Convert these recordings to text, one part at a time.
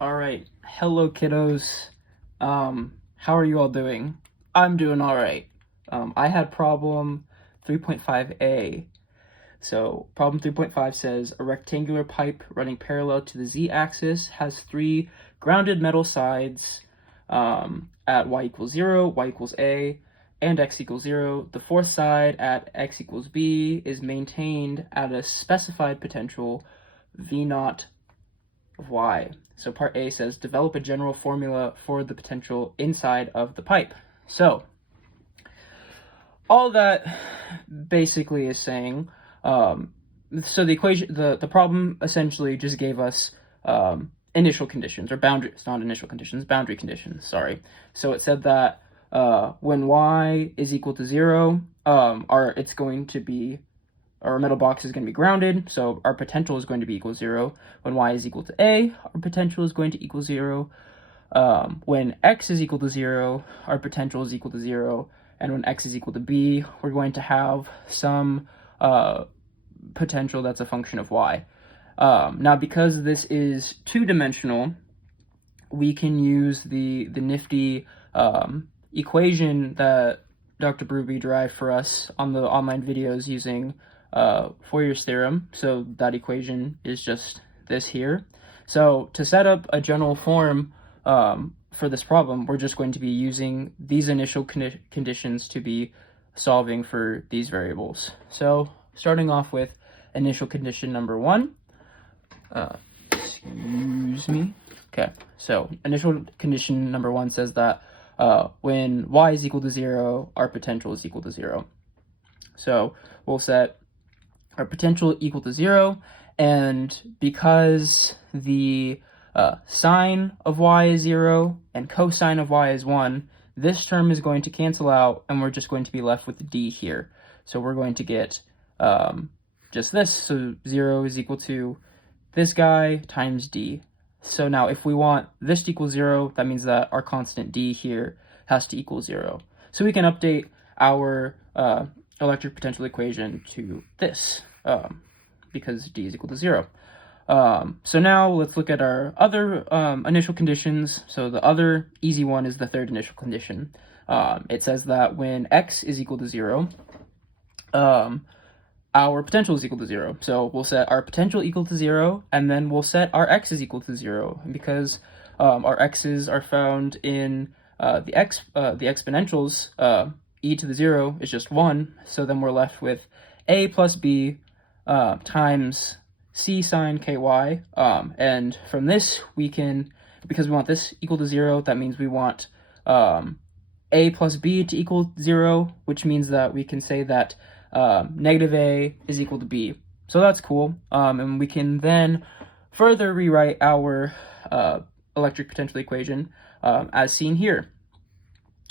All right. Hello, kiddos. How are you all doing? I'm doing all right. I had problem 3.5a. So, problem 3.5 says a rectangular pipe running parallel to the z-axis has three grounded metal sides at y equals 0, y equals a, and x equals 0. The fourth side at x equals b is maintained at a specified potential v naught of y. So part A says develop a general formula for the potential inside of the pipe. So all that basically is saying, so the equation, the problem essentially just gave us initial conditions, or boundaries, not initial conditions, boundary conditions, sorry. So it said that when y is equal to 0, it's going to be, our metal box is going to be grounded, so our potential is going to be equal to 0. When y is equal to a, our potential is going to equal 0. When x is equal to 0, our potential is equal to 0. And when x is equal to b, we're going to have some potential that's a function of y. Now, because this is two-dimensional, we can use the nifty equation that Dr. Bruby derived for us on the online videos using Fourier's theorem. So that equation is just this here. So to set up a general form for this problem, we're just going to be using these initial conditions to be solving for these variables. So starting off with initial condition number 1. Excuse me. Okay, so initial condition number 1 says that when y is equal to 0, our potential is equal to 0. So we'll set our potential equal to 0, and because the sine of y is 0 and cosine of y is 1, this term is going to cancel out, and we're just going to be left with d here. So we're going to get just this, so 0 is equal to this guy times d. So now if we want this to equal 0, that means that our constant d here has to equal 0. So we can update our electric potential equation to this, because d is equal to 0. So now let's look at our other initial conditions. So the other easy one is the third initial condition. It says that when x is equal to 0, our potential is equal to 0. So we'll set our potential equal to 0, and then we'll set our x's equal to 0. And because our x's are found in the exponentials, e to the 0 is just 1, so then we're left with a plus b times c sine ky, and from this we can, because we want this equal to 0, that means we want a plus b to equal 0, which means that we can say that negative a is equal to b. So that's cool, and we can then further rewrite our electric potential equation as seen here,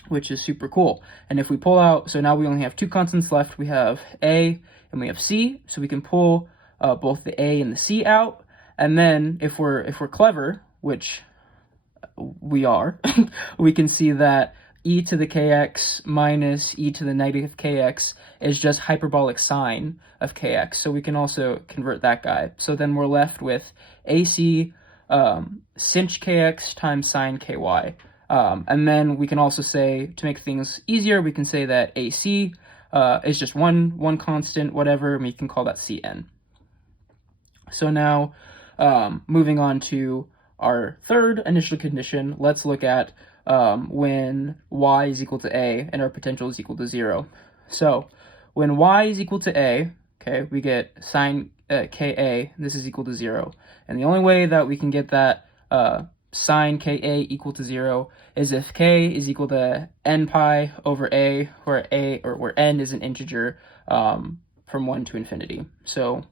which is super cool. And if we pull out, so now we only have two constants left. We have a and we have c, so we can pull both the a and the c out. And then if we're clever, which we are, we can see that e to the kx minus e to the negative kx is just hyperbolic sine of kx. So we can also convert that guy. So then we're left with ac sinh kx times sine ky. And then we can also say, to make things easier, we can say that AC is just one constant, whatever, and we can call that Cn. So now, moving on to our third initial condition, let's look at when y is equal to a and our potential is equal to 0. So when y is equal to a, okay, we get sine Ka, this is equal to 0. And the only way that we can get that sine Ka equal to 0 is if k is equal to n pi over a, where n is an integer from 1 to infinity. So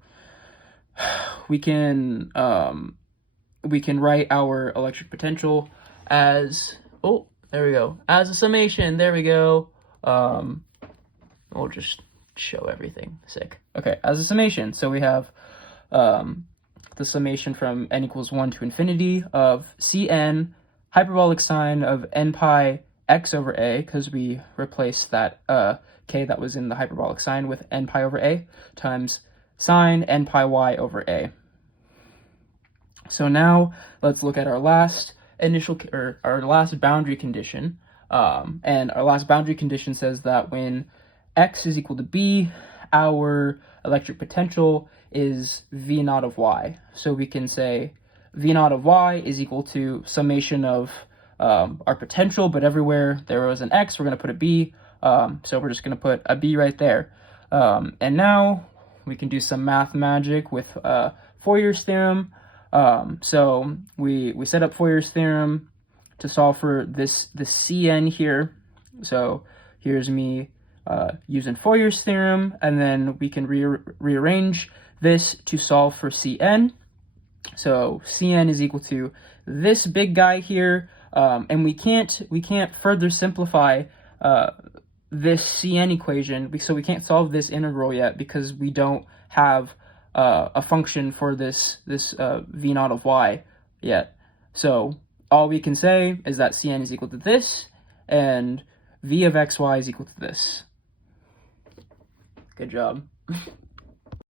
we can write our electric potential as, oh, there we go, as a summation. There we go. We'll just show everything. Sick. Okay, as a summation. So we have the summation from n equals 1 to infinity of Cn hyperbolic sine of n pi x over a, because we replaced that k that was in the hyperbolic sine with n pi over a, times sine n pi y over a. So now let's look at our last our last boundary condition. And our last boundary condition says that when x is equal to b, our electric potential is v naught of y. So we can say v naught of y is equal to summation of our potential, but everywhere there was an x, we're going to put a b. So we're just going to put a b right there. And now we can do some math magic with Fourier's theorem. So we set up Fourier's theorem to solve for this Cn here. So here's me using Fourier's theorem, and then we can rearrange this to solve for Cn. So Cn is equal to this big guy here, and we can't further simplify this Cn equation, so we can't solve this integral yet because we don't have a function for this v naught of y yet. So all we can say is that Cn is equal to this, and v of xy is equal to this. Good job.